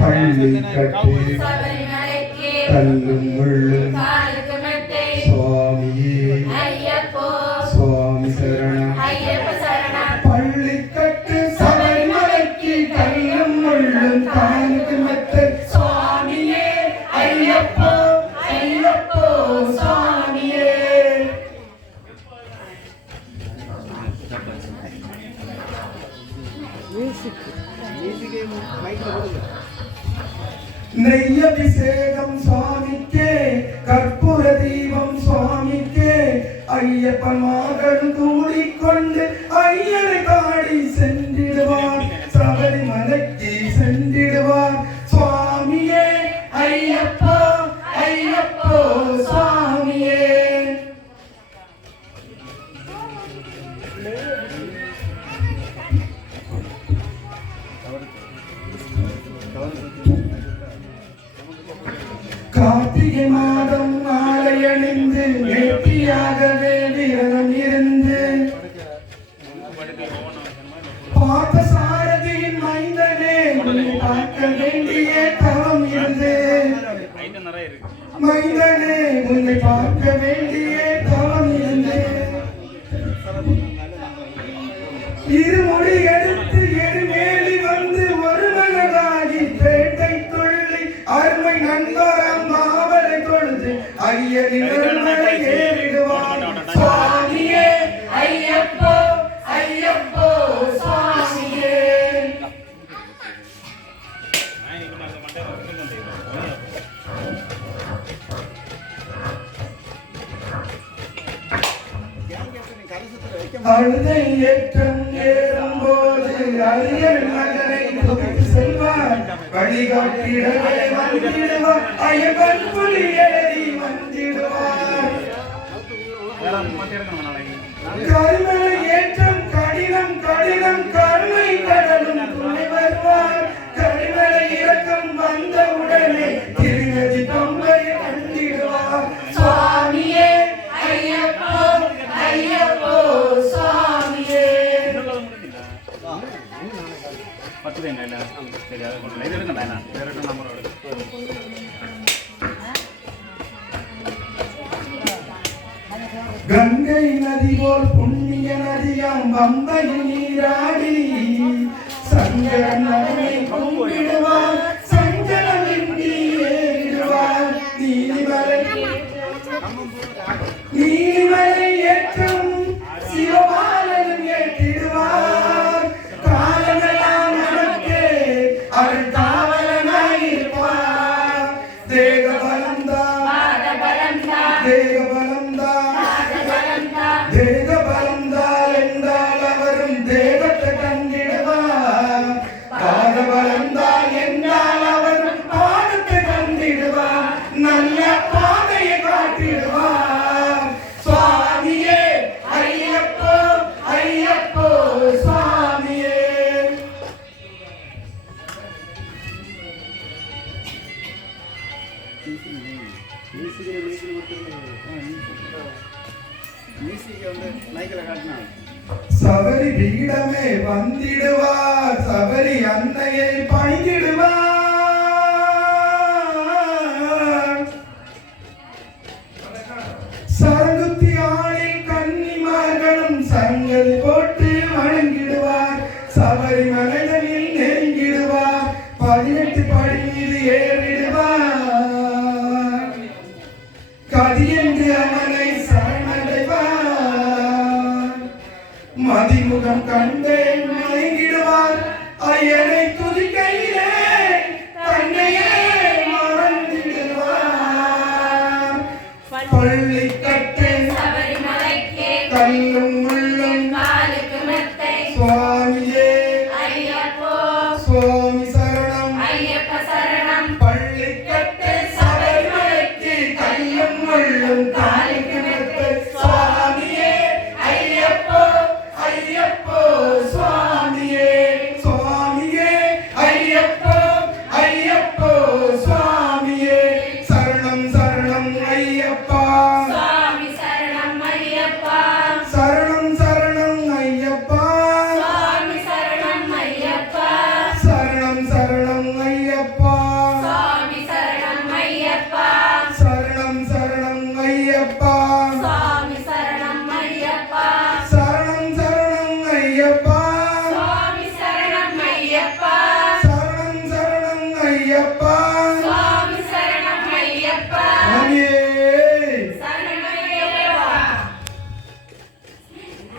പള്ളി കട്ടി തല്ലും വെള്ളും நெய்யபிஷேகம் சுவாமிக்கே கற்பூர தீபம் சுவாமிக்கே ஐயப்பன் மகன் கூடிக்கொண்டு ஐயனை காடி சென்றிடுவார் சபரிமலைக்கு சென்றிடுவார். சுவாமியே ஐயப்போ. கார்த்திகை மாதம் மாலை அணிந்து நெட்டியாகவே விரதம் இருந்து. பார்த்த சாரதியின் மைந்தனே பார்க்க வேண்டிய தவம் இருந்து. மைந்தனே உன்னை பார்க்க வேண்டிய தவம் இருந்து. இருமுடி எடுத்து அழுதை ஏற்றம் ஏறும்போது அரியல் மகனை துதித்து செல்வார். வழிகாட்டிடவே வந்திடுவார். ஐயப்பன் புலி எழுதி வந்திடுவார். கருமலை ஏற்றம் கடினம் கடினம் கருணை கடலும் துணை வருவார். இறக்கம் சரி அதை கொண்டு இது எடுக்கண்டா நான் இதை எடுக்க நம்பர் கங்கை நதி போல் புண்ணிய நதியம் பம்பையில் நீராடி சங்கரன் அவனை ஏறிடுவார் நீதிபரன் சபரி பீடமே வந்திடுவார் சபரி அன்னையை பணிந்திடுவார். சரங்குத்தி ஐயனை துதிக்கையிலே தன்னையே மறந்திடுவார். பள்ளி கட்டு சபரிமலைக்கு கல்லும்